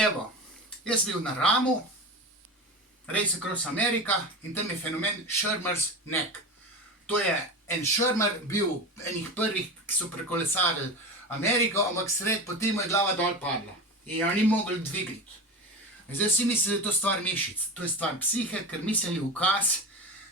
Evo, jaz bil na Ramu, Race Across America in tam je fenomen Shermer's Neck. To je en Shermer bil enih prvih, ki so prekolesarili Ameriko, ampak potem mu je glava dol padla in jo ni mogel dvigniti. Zdaj vsi mislijo, da je to stvar mišic, to je stvar psihe, ker miselni ukaz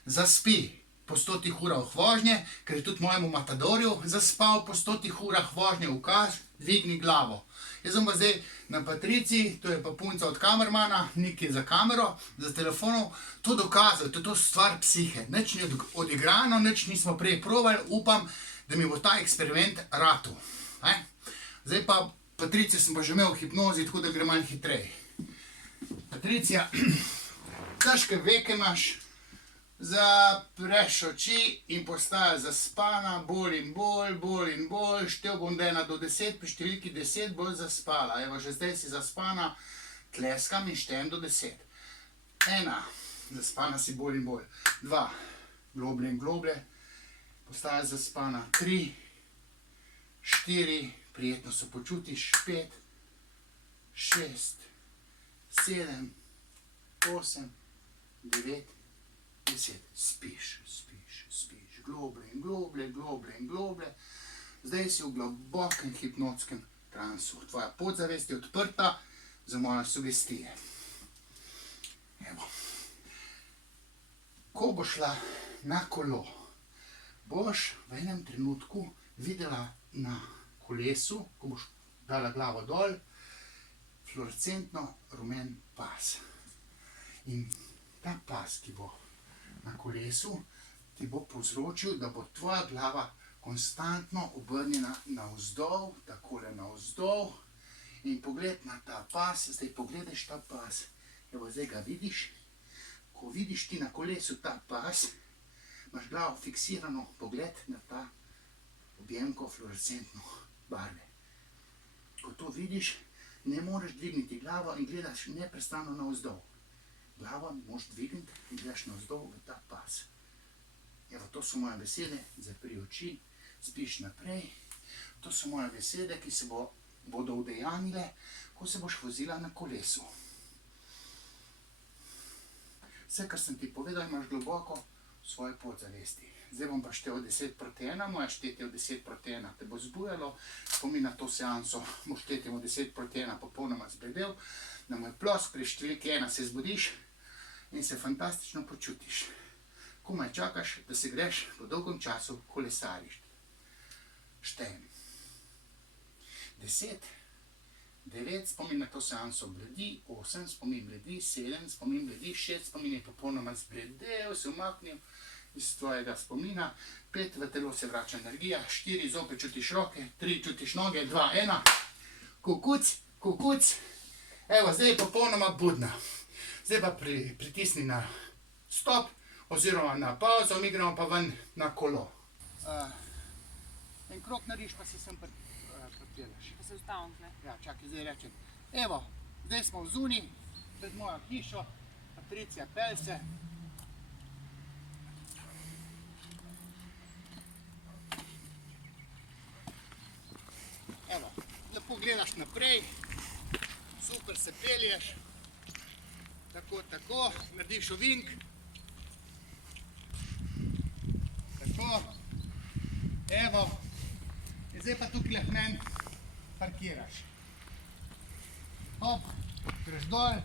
zaspi po 100 urah vožnje, ker je tudi mojemu Matadorju zaspal po 100 urah vožnje ukaz, dvigni glavo. Jaz sem pa zdaj na Patriciji, to je pa punca od kamermana, Nik je za kamero, za telefonov, to dokazal, to je to stvar psihe. Nič ni odigrano, nič nismo prej probali, upam, da mi bo ta eksperiment ratal. Zdaj pa Patricija sem pa že imel v hipnozi, tako da gre manj hitreje. Patricija, težke veke imaš, zapreš oči in postaja zaspana, bolj in bolj, bolj in bolj, štev bom da 1 do 10, pri številki 10 bolj zaspala. Evo, že zdaj si zaspana, tleskam in štejem do 10. 1, zaspana si bolj in bolj. 2, globlje in globlje, postaja zaspana. 3, 4, prijetno se počutiš. 5, 6, 7, 8, 9, 10. Spiš, spiš, spiš. Globlje in globlje, globlje in globlje. Zdaj si v globokem hipnotskem transu. Tvoja podzavest je odprta za moje sugestije. Evo. Ko boš šla na kolo, boš v enem trenutku videla na kolesu, ko boš dala glavo dol, fluorescentno rumen pas. In ta pas, ki bo na kolesu, ti bo povzročil, da bo tvoja glava konstantno obrnjena navzdol, takole navzdol. In pogled na ta pas, zdaj pogledaš ta pas, evo zdaj ga vidiš. Ko vidiš ti na kolesu ta pas, imaš glavo fiksirano, pogled na ta objemko fluorescentno barve. Ko to vidiš, ne moreš dvigniti glavo in gledaš neprestano navzdol. Glavo moraš dvigniti in gledaš navzdol v ta pas. Evo, to so moje besede, zapri oči, spiš naprej. To so moje besede, ki se bodo udejanile, ko se boš vozila na kolesu. Vse, kar sem ti povedal, imaš globoko v svoji podzavesti. Zdaj bom pa štel 10:1, moje štetje od 10:1 te bo zbujalo, spomin na to seanso, boš štetje od 10:1 popolnoma zbledel, na moj plosk pri številki 1 se zbudiš in se fantastično počutiš. Komaj čakaš, da se greš po dolgem času kolesariš. Štejem. 10, 9, spomin na to seanso bledi, 8, spomin bledi, 7, spomin bledi, 6, spomin je popolnoma zbledel, se umaknil iz tvojega spomina, 5, v telo se vrača energija, 4, zopet čutiš roke, 3, čutiš noge, 2, 1, kukuc, kukuc. Evo, zdaj je popolnoma budna. Zdaj pa pritisni na stop oziroma na pauzo, mi gremo pa ven na kolo. En krog narediš, pa se sem pripeljaš. Pa se ustavim tle. Ja, čakaj, zdaj rečem. Evo, zdaj smo v zuni, pred mojo hišo, Patricija pelje se. Evo, lepo gledaš naprej, super se pelješ, tako, narediš ovink, tako, evo, in zdaj pa tukaj lehmen parkiraš. Hop, greš dol,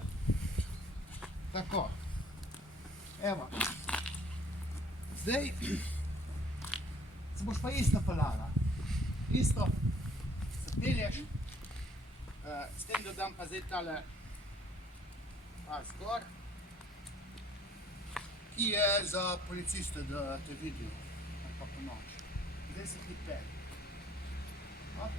tako, evo, zdaj se boš pa isto peljala, isto se pelješ, s tem dodam pa zdaj tale pas gor, ki je za policiste, da te vidijo, ali pa po noč. Zdaj se ti pelje. Hop.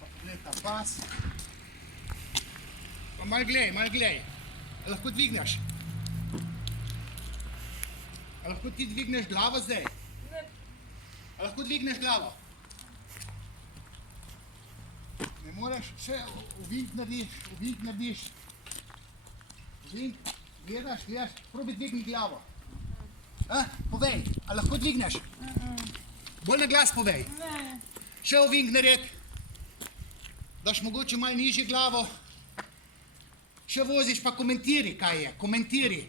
Pa pogled ta pas. Pa malo glej. A lahko dvigneš? A lahko ti dvigneš glavo zdaj? Ne. A lahko dvigneš glavo? Ne moreš, še ovink narediš. Ovink, gledaš, probi dvigni glavo. Povej, a lahko dvigneš? Bolj na glas povej. Ne. Še ovink nared. Daš mogoče malo nižje glavo. Še voziš pa komentiri, kaj je. Komentiri.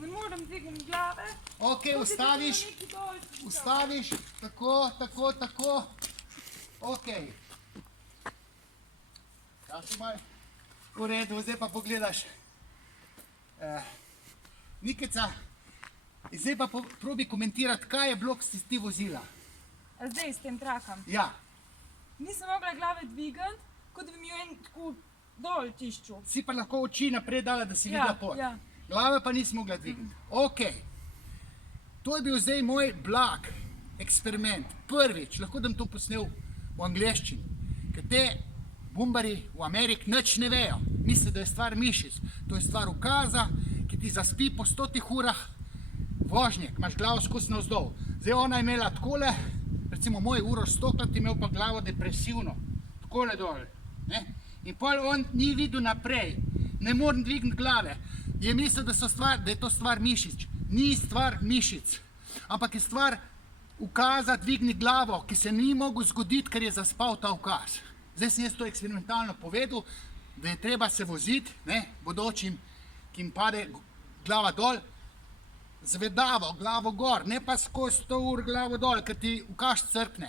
Ne morem dvigniti glave. Ok, ustaviš. Ustaviš. Tako, tako, tako. Ok. Časi malo. V redu, zdaj pa pogledaš. Nikica, zdaj pa probi komentirati, kaj je bilo, ko si ti vozila. A zdaj s tem trakom. Ja. Nisem mogla glave dvigati, kot bi mi jo en tako dol tišču. Si pa lahko oči naprej dala, da si videla pot. Ja. Glave pa nisem mogla dvigniti. Ok. To je bil zdaj moj blag eksperiment. Prvič, lahko da to posnel v angleščini. Ker te bumbari v Ameriki nič ne vejo. Misli, da je stvar mišic. To je stvar ukaza, ki ti zaspi po 100 urah vožnje, ki imaš glavo skozi navzdol. Zdaj ona je imela takole, recimo moj Uroš Stoklat je imel pa glavo depresivno. Takole dol. In pol on ni videl naprej. Ne morem dvigniti glave. Je mislil, da je to stvar mišic. Ni stvar mišic. Ampak je stvar ukaza dvigni glavo, ki se ni mogel zgoditi, ker je zaspal ta ukaz. Zdaj sem jaz to eksperimentalno povedal, da je treba se voziti, bodočim, ki jim pade glava dol, zvedavo, glavo gor, ne pa skozi 100 ur glavo dol, ker ti ukaz crkne.